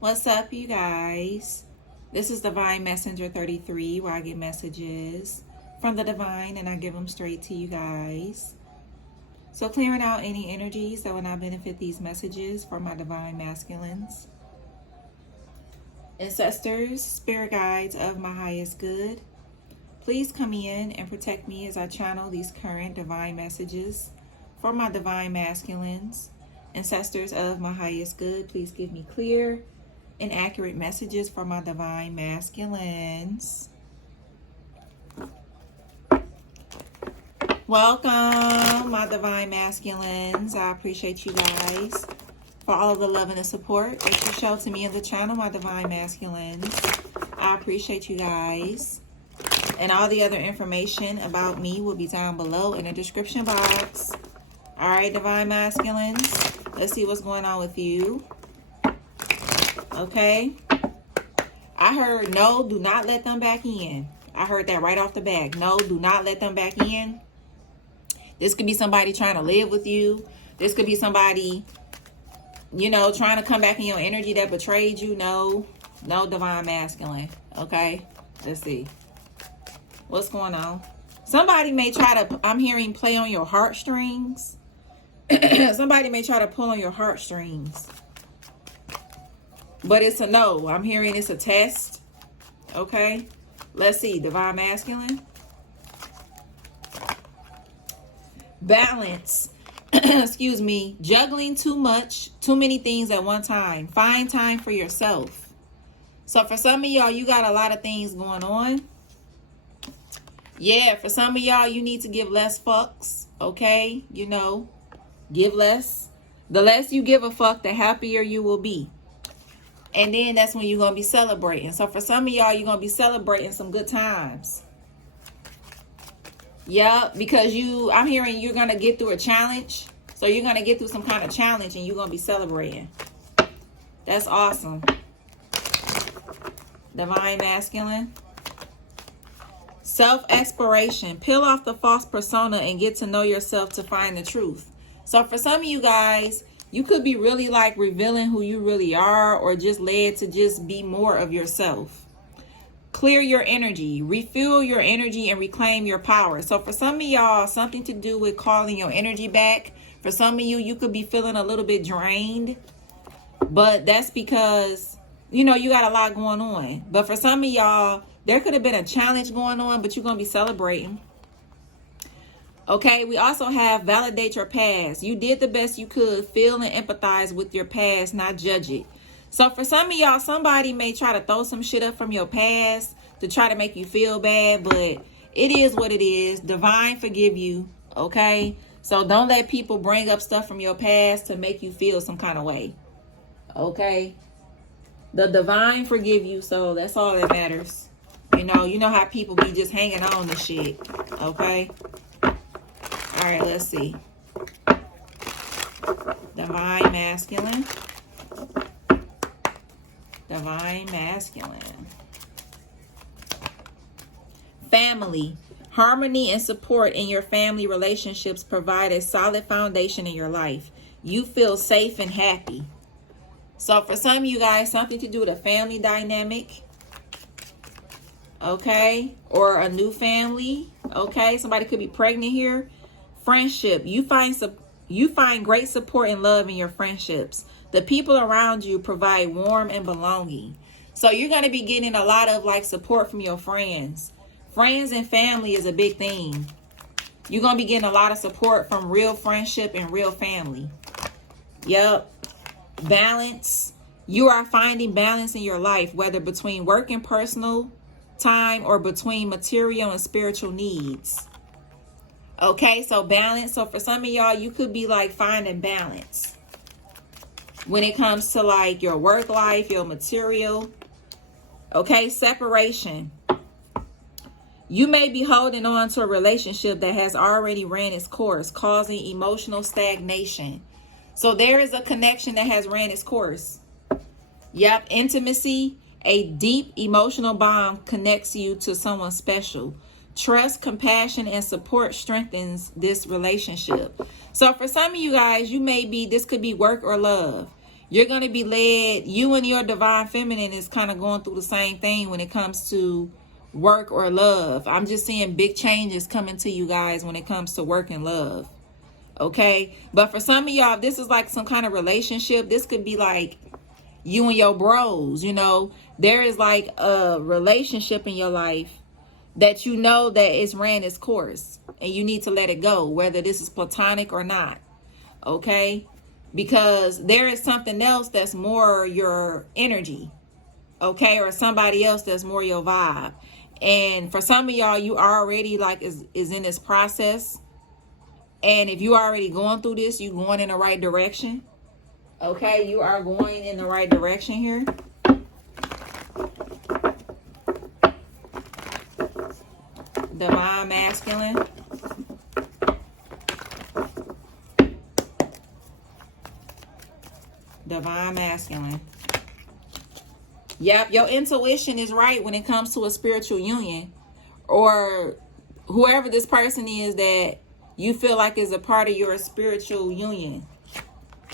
What's up, you guys? This is Divine Messenger 33, where I get messages from the divine and I give them straight to you guys. So clearing out any energies that will not benefit these messages for my divine masculines. Ancestors, spirit guides of my highest good, please come in and protect me as I channel these current divine messages for my divine masculines. Ancestors of my highest good, please give me clear and accurate messages for my divine masculines. Welcome, my divine masculines. I appreciate you guys for all of the love and the support that you show to me in the channel, my divine masculines. I appreciate you guys. And all the other information about me will be down below in the description box. All right, divine masculines, let's see what's going on with you. Okay. I heard no, do not let them back in. I heard that right off the bat. No, do not let them back in. This could be somebody trying to live with you. This could be somebody, you know, trying to come back in your energy that betrayed you. No, divine masculine. Okay. Let's see. What's going on? Somebody may try to, I'm hearing, play on your heartstrings. Somebody may try to pull on your heartstrings. But it's a no. I'm hearing it's a test. Okay. Let's see. Divine masculine. Balance. Excuse me. Juggling too much. Too many things at one time. Find time for yourself. So for some of y'all, you got a lot of things going on. Yeah, for some of y'all, you need to give less fucks. Okay. You know, give less. The less you give a fuck, the happier you will be. And then that's when you're going to be celebrating. So for some of y'all, you're going to be celebrating some good times. Yeah, because I'm hearing you're going to get through a challenge. So you're going to get through some kind of challenge and you're going to be celebrating. That's awesome. Divine masculine. Self-exploration. Peel off the false persona and get to know yourself to find the truth. So for some of you guys, you could be really like revealing who you really are, or just led to just be more of yourself. Clear your energy, refuel your energy, and reclaim your power. So for some of y'all, something to do with calling your energy back. For some of you, you could be feeling a little bit drained, but that's because, you know, you got a lot going on. But for some of y'all, there could have been a challenge going on, but you're going to be celebrating. Okay, we also have validate your past. You did the best you could. Feel and empathize with your past, not judge it. So for some of y'all, somebody may try to throw some shit up from your past to try to make you feel bad, but it is what it is. Divine forgive you, okay? So don't let people bring up stuff from your past to make you feel some kind of way, okay? The divine forgive you, so that's all that matters. You know how people be just hanging on to shit, okay? All right, let's see. Divine masculine. Divine masculine. Family. Harmony and support in your family relationships provide a solid foundation in your life. You feel safe and happy. So for some of you guys, something to do with a family dynamic. Okay? Or a new family. Okay? Somebody could be pregnant here. Friendship. You find great support and love in your friendships. The people around you provide warmth and belonging. So you're going to be getting a lot of like support from your friends. Friends and family is a big thing. You're going to be getting a lot of support from real friendship and real family. Yep. Balance. You are finding balance in your life, whether between work and personal time or between material and spiritual needs. Okay, so balance. So for some of y'all, you could be like finding balance when it comes to like your work life, your material. Okay, separation. You may be holding on to a relationship that has already ran its course, causing emotional stagnation. So there is a connection that has ran its course. Yep, intimacy. A deep emotional bond connects you to someone special. Trust, compassion, and support strengthens this relationship. So for some of you guys, this could be work or love. You're going to be led. You and your divine feminine is kind of going through the same thing when it comes to work or love. I'm just seeing big changes coming to you guys when it comes to work and love. Okay. But for some of y'all, this is like some kind of relationship. This could be like you and your bros, you know. There is like a relationship in your life that you know that it's ran its course and you need to let it go, whether this is platonic or not. Okay. Because there is something else that's more your energy. Okay. Or somebody else that's more your vibe. And for some of y'all, you already like is in this process. And if you already going through this, you going in the right direction. Okay, you are going in the right direction here. Divine masculine. Divine masculine. Yep, your intuition is right when it comes to a spiritual union. Or whoever this person is that you feel like is a part of your spiritual union.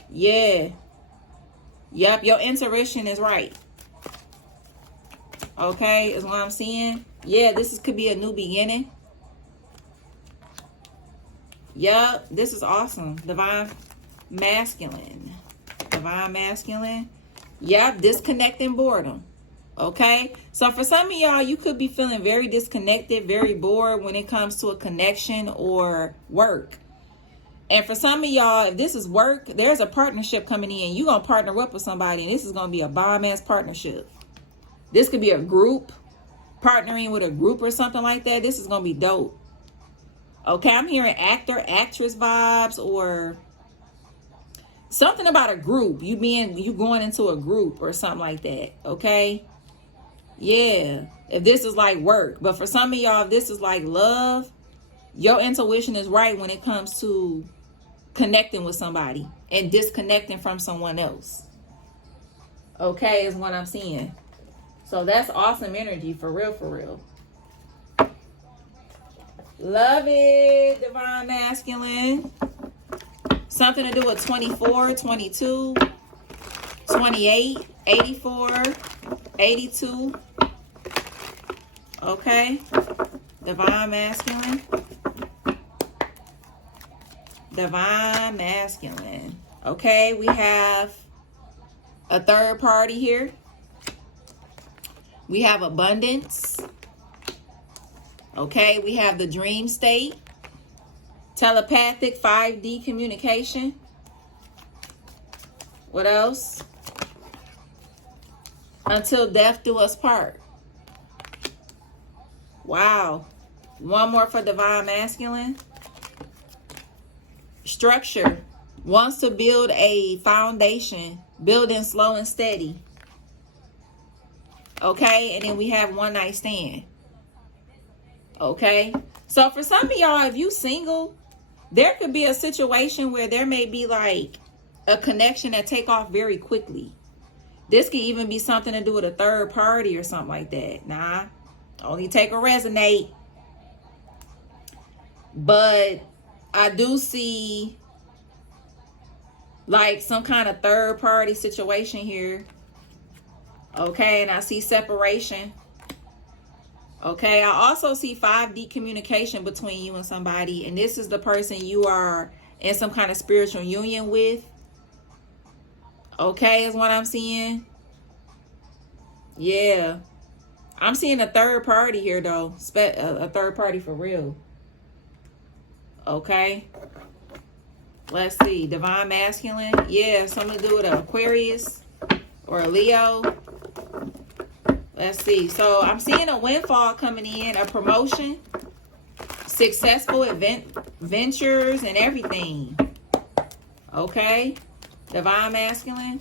Yeah. Yep, your intuition is right. Okay, is what I'm seeing. Yeah, could be a new beginning. Yep, this is awesome. Divine masculine. Divine masculine. Yep, disconnecting boredom. Okay, so for some of y'all, you could be feeling very disconnected, very bored when it comes to a connection or work. And for some of y'all, if this is work, there's a partnership coming in. You're going to partner up with somebody, and this is going to be a bomb-ass partnership. This could be a group, partnering with a group or something like that. This is going to be dope. Okay, I'm hearing actor, actress vibes or something about a group. You going into a group or something like that. Okay. Yeah. If this is like work. But for some of y'all, if this is like love, your intuition is right when it comes to connecting with somebody and disconnecting from someone else. Okay, is what I'm seeing. So that's awesome energy, for real, for real. Love it, divine masculine. Something to do with 24, 22, 28, 84, 82. Okay. Divine masculine. Divine masculine. Okay, we have a third party here. We have abundance. Okay, we have the dream state. Telepathic 5D communication. What else? Until death do us part. Wow. One more for divine masculine. Structure. Wants to build a foundation. Building slow and steady. Okay, and then we have one night stand. Okay, so for some of y'all, if you single, there could be a situation where there may be like a connection that take off very quickly. This could even be something to do with a third party or something like that. Nah, only take a resonate. But I do see like some kind of third party situation here. Okay, and I see separation. Okay, I also see 5D communication between you and somebody. And this is the person you are in some kind of spiritual union with. Okay, is what I'm seeing. Yeah. I'm seeing a third party here, though. A third party for real. Okay. Let's see. Divine masculine. Yeah, something to do with an Aquarius or a Leo. Let's see. So I'm seeing a windfall coming in, a promotion, successful ventures and everything. Okay. Divine masculine.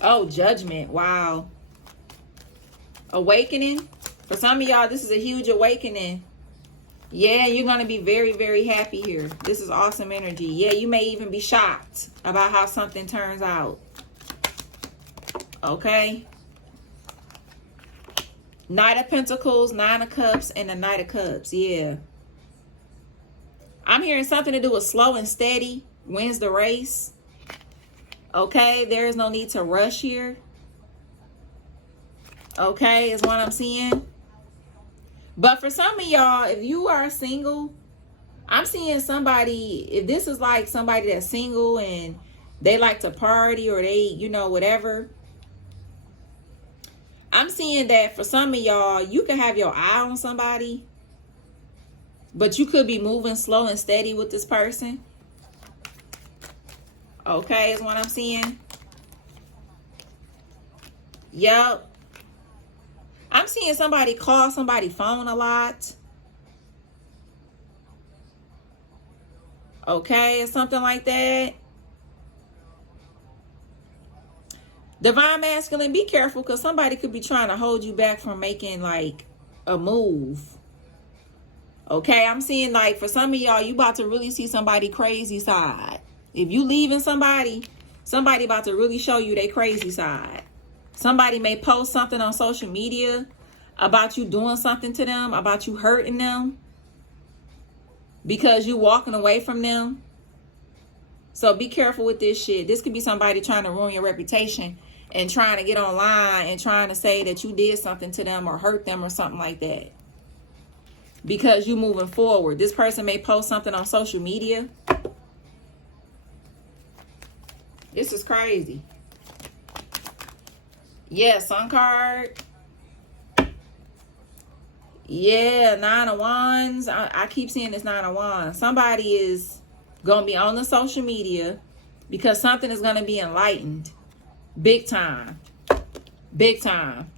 Oh, judgment. Wow. Awakening. For some of y'all, this is a huge awakening. Yeah, you're going to be very, very happy here. This is awesome energy. Yeah, you may even be shocked about how something turns out. Okay. Knight of Pentacles, Nine of Cups, and the Knight of Cups. Yeah. I'm hearing something to do with slow and steady wins the race. Okay, there is no need to rush here. Okay, is what I'm seeing. But for some of y'all, if you are single, I'm seeing somebody, if this is like somebody that's single and they like to party or they, you know, whatever. I'm seeing that for some of y'all, you can have your eye on somebody, but you could be moving slow and steady with this person. Okay, is what I'm seeing. Yep. I'm seeing somebody call somebody's phone a lot. Okay, or something like that. Divine Masculine, be careful because somebody could be trying to hold you back from making like a move. Okay, I'm seeing like for some of y'all, you about to really see somebody crazy side. If you leaving somebody about to really show you their crazy side. Somebody may post something on social media about you doing something to them, about you hurting them because you walking away from them. So be careful with this shit. This could be somebody trying to ruin your reputation and trying to get online and trying to say that you did something to them or hurt them or something like that. Because you moving forward. This person may post something on social media. This is crazy. Yeah, Sun card. Yeah, 9 of Wands. I keep seeing this 9 of Wands. Somebody is going to be on the social media because something is going to be enlightened. Big time. Big time.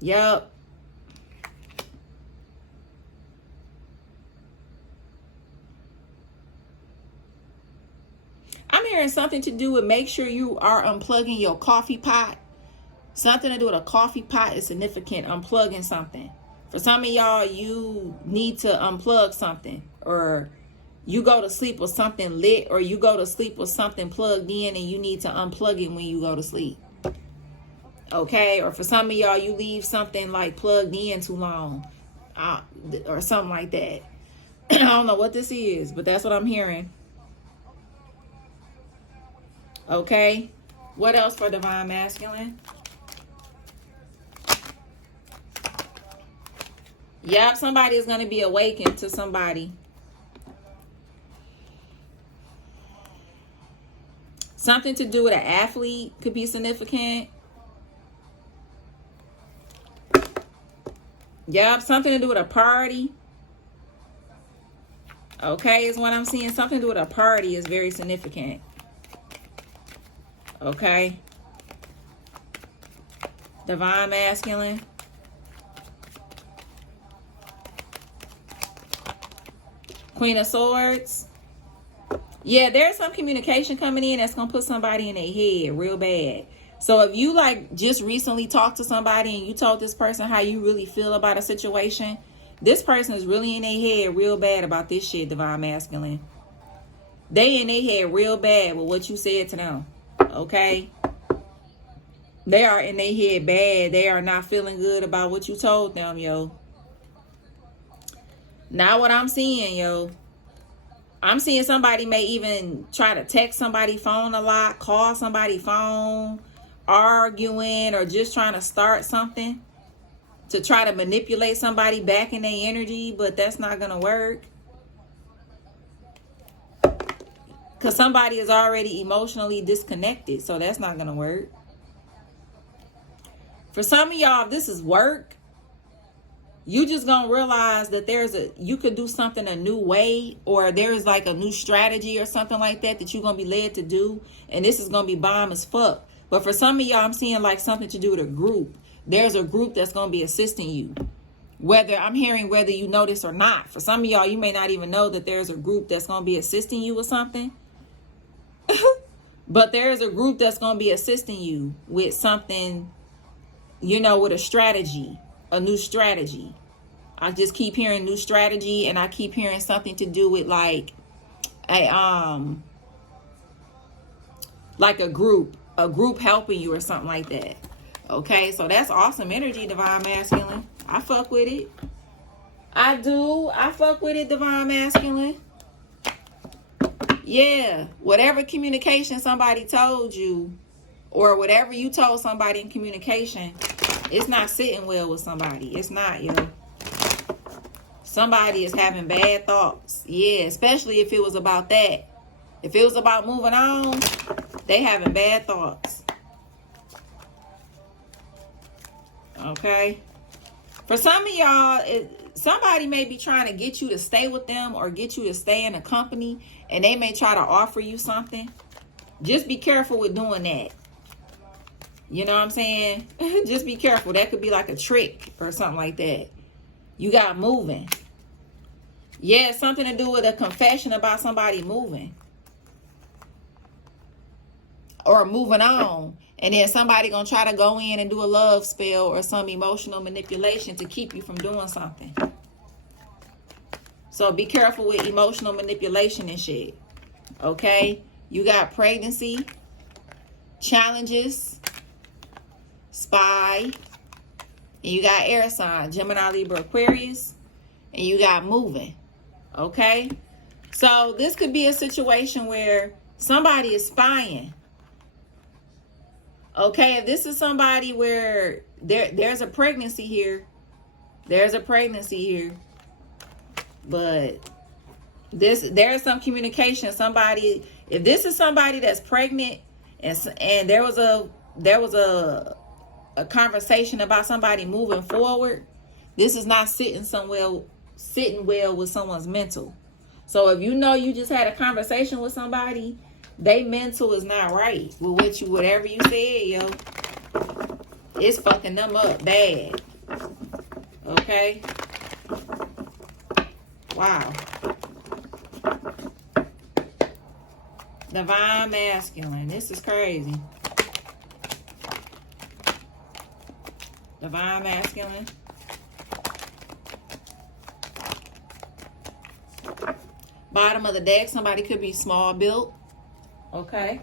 Yup. I'm hearing something to do with make sure you are unplugging your coffee pot. Something to do with a coffee pot is significant. Unplugging something. For some of y'all, you need to unplug something. Or you go to sleep with something lit. Or you go to sleep with something plugged in and you need to unplug it when you go to sleep. Okay? Or for some of y'all, you leave something like plugged in too long. Or something like that. I don't know what this is, but that's what I'm hearing. Okay? What else for Divine Masculine? Yep, somebody is going to be awakened to somebody. Something to do with an athlete could be significant. Yep, something to do with a party. Okay, is what I'm seeing. Something to do with a party is very significant. Okay. Divine Masculine. Queen of Swords. Yeah, there's some communication coming in that's going to put somebody in their head real bad. So if you like just recently talked to somebody and you told this person how you really feel about a situation, this person is really in their head real bad about this shit, Divine Masculine. They in their head real bad with what you said to them. Okay? They are in their head bad. They are not feeling good about what you told them, yo. Now what I'm seeing, yo. I'm seeing somebody may even try to text somebody's phone a lot, call somebody's phone, arguing, or just trying to start something to try to manipulate somebody back in their energy, but that's not going to work. Because somebody is already emotionally disconnected, so that's not going to work. For some of y'all, if this is work, you just gonna realize that you could do something a new way, or there's like a new strategy or something like that you're gonna be led to do, and this is gonna be bomb as fuck. But for some of y'all, I'm seeing like something to do with a group. There's a group that's gonna be assisting you. I'm hearing whether you know this or not. For some of y'all, you may not even know that there's a group that's gonna be assisting you with something. But there's a group that's gonna be assisting you with something, with a strategy. A new strategy. I just keep hearing new strategy, and I keep hearing something to do with like a group helping you or something like that. Okay, so that's awesome energy, Divine Masculine. I fuck with it. I do. I fuck with it, Divine Masculine. Yeah. Whatever communication somebody told you, or whatever you told somebody in communication, it's not sitting well with somebody. It's not, yo. Somebody is having bad thoughts. Yeah, especially if it was about that. If it was about moving on, they having bad thoughts. Okay? For some of y'all, somebody may be trying to get you to stay with them or get you to stay in a company, and they may try to offer you something. Just be careful with doing that. You know what I'm saying? Just be careful. That could be like a trick or something like that. You got moving. Yeah, something to do with a confession about somebody moving. Or moving on. And then somebody gonna try to go in and do a love spell or some emotional manipulation to keep you from doing something. So be careful with emotional manipulation and shit. Okay? You got pregnancy, challenges, spy, and you got air sign, Gemini, Libra, Aquarius, and you got moving. Okay? So this could be a situation where somebody is spying. Okay, if this is somebody where there's a pregnancy here, there's a pregnancy here, but there's some communication. Somebody, if this is somebody that's pregnant, and there was a conversation about somebody moving forward, this is not sitting well with someone's mental. So if you know you just had a conversation with somebody, they mental is not right with whatever you said, yo. It's fucking them up bad. Okay? Wow. Divine Masculine. This is crazy. Divine Masculine. Bottom of the deck, somebody could be small built. Okay.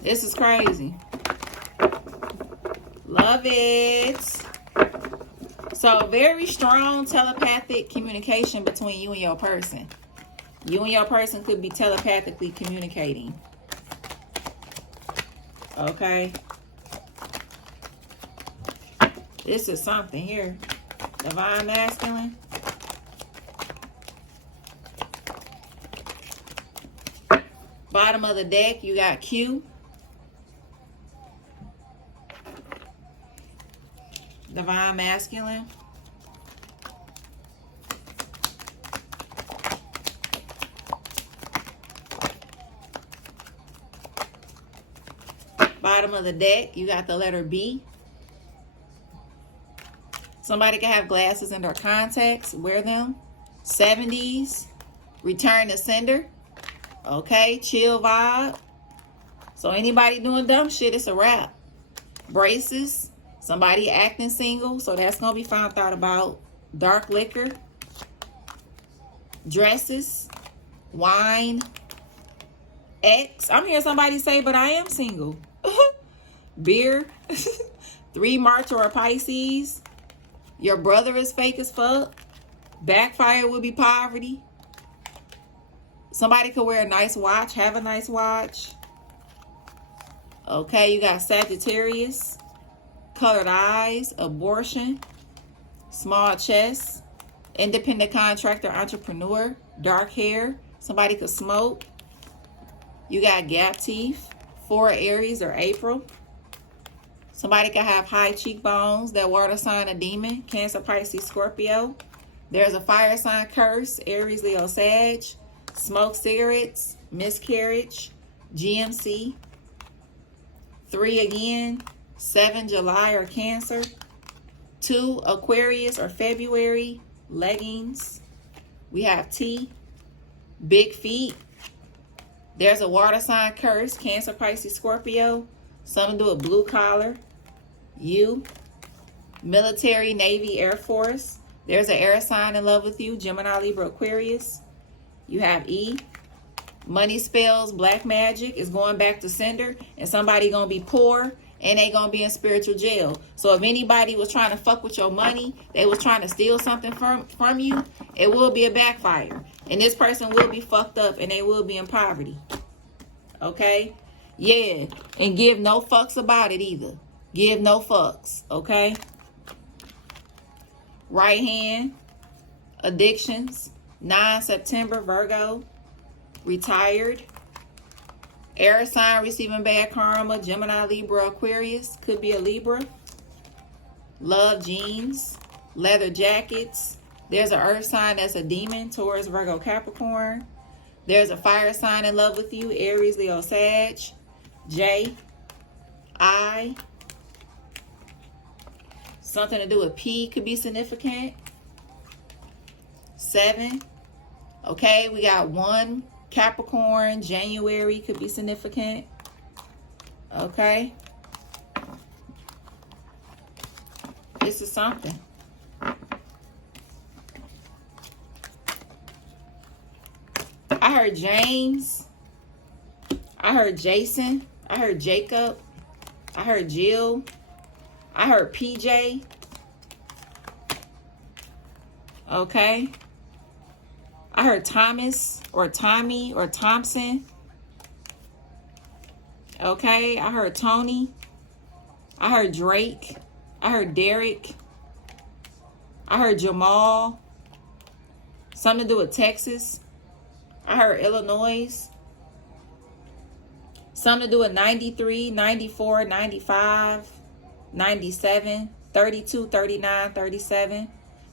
This is crazy. Love it. So very strong telepathic communication between you and your person. You and your person could be telepathically communicating. Okay. This is something here. Divine Masculine. Bottom of the deck, you got Q. Divine Masculine. Bottom of the deck, you got the letter B. Somebody can have glasses and or contacts. Wear them. 70s. Return to sender. Okay, chill vibe. So anybody doing dumb shit, it's a wrap. Braces. Somebody acting single, so that's going to be found out about. Dark liquor. Dresses. Wine. X. I'm hearing somebody say, but I am single. Beer. 3 March or a Pisces. Your brother is fake as fuck. Backfire would be poverty. Somebody could wear a nice watch, have a nice watch. Okay, you got Sagittarius, colored eyes, abortion, small chest, independent contractor, entrepreneur, dark hair. Somebody could smoke. You got gap teeth, 4 Aries or April. Somebody could have high cheekbones, that water sign, a demon, Cancer, Pisces, Scorpio. There's a fire sign curse, Aries, Leo, Sag. Smoke cigarettes, miscarriage, GMC. 3 again, 7 July or Cancer. 2 Aquarius or February, leggings. We have T, big feet. There's a water sign curse, Cancer, Pisces, Scorpio. Something to do with blue collar. U, military, Navy, Air Force. There's an air sign in love with you, Gemini, Libra, Aquarius. You have E, money spells, black magic is going back to sender, and somebody gonna be poor and they gonna be in spiritual jail. So if anybody was trying to fuck with your money, they was trying to steal something from you, it will be a backfire. And this person will be fucked up and they will be in poverty. Okay? Yeah. And give no fucks about it either. Give no fucks. Okay? Right hand. Addictions. 9 September, Virgo. Retired. Air sign receiving bad karma. Gemini, Libra, Aquarius. Could be a Libra. Love jeans. Leather jackets. There's an earth sign that's a demon. Taurus, Virgo, Capricorn. There's a fire sign in love with you. Aries, Leo, Sag. J. I. Something to do with P could be significant. 7. Okay, we got 1. Capricorn, January could be significant. Okay. This is something. I heard James. I heard Jason. I heard Jacob. I heard Jill. I heard PJ. Okay. I heard Thomas or Tommy or Thompson. Okay. I heard Tony. I heard Drake. I heard Derek. I heard Jamal. Something to do with Texas. I heard Illinois. Something to do with 93, 94, 95, 97, 32, 39, 37,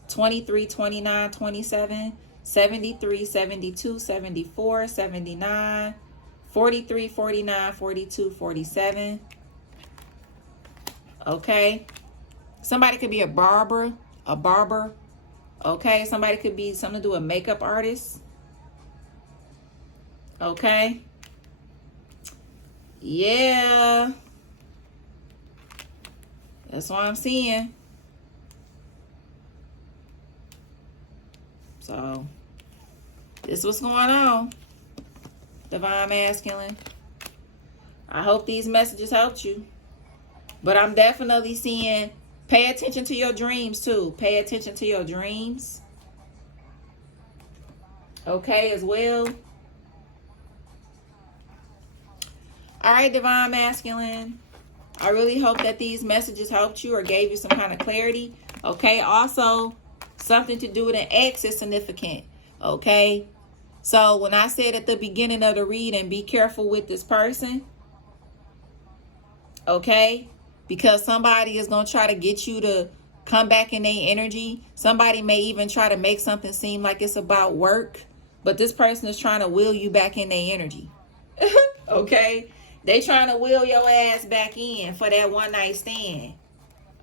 23, 29, 27, 73, 72, 74, 79, 43, 49, 42, 47. Okay. Somebody could be a barber. Okay. Somebody could be something to do with makeup artists. Okay. Yeah. That's what I'm seeing. So, this is what's going on, Divine Masculine. I hope these messages helped you. But I'm definitely seeing, pay attention to your dreams too. Pay attention to your dreams. Okay, as well. All right, Divine Masculine. I really hope that these messages helped you or gave you some kind of clarity. Okay, also, something to do with an ex is significant. Okay, so when I said at the beginning of the reading, be careful with this person. Okay, because somebody is going to try to get you to come back in their energy. Somebody may even try to make something seem like it's about work, but this person is trying to will you back in their energy. Okay, they trying to will your ass back in for that one night stand.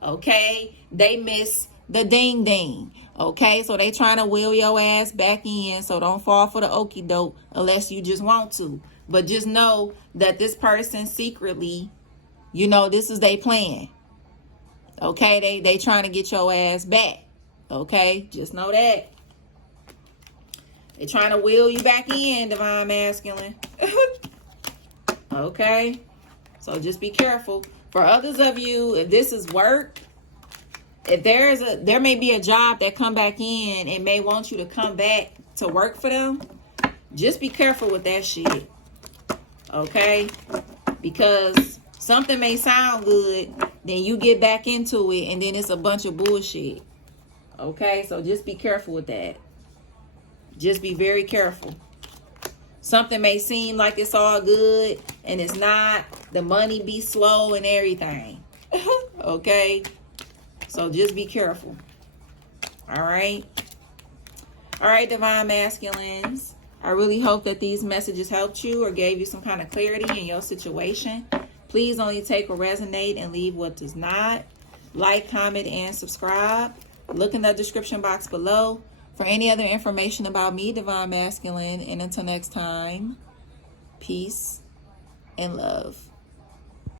Okay, they miss the ding ding. Okay, so they trying to will your ass back in, so don't fall for the okie doke unless you just want to. But just know that this person secretly, you know, this is their plan. Okay, they trying to get your ass back. Okay, just know that. They trying to will you back in, Divine Masculine. Okay, so just be careful. For others of you, if this is work, if there may be a job that come back in and may want you to come back to work for them, just be careful with that shit. Okay, because something may sound good, then you get back into it and then it's a bunch of bullshit. Okay, so just be careful with that. Just be very careful. Something may seem like it's all good and it's not. The money be slow and everything. Okay, so just be careful. All right. All right, Divine Masculines. I really hope that these messages helped you or gave you some kind of clarity in your situation. Please only take what resonate and leave what does not. Like, comment, and subscribe. Look in the description box below for any other information about me, Divine Masculine. And until next time, peace and love.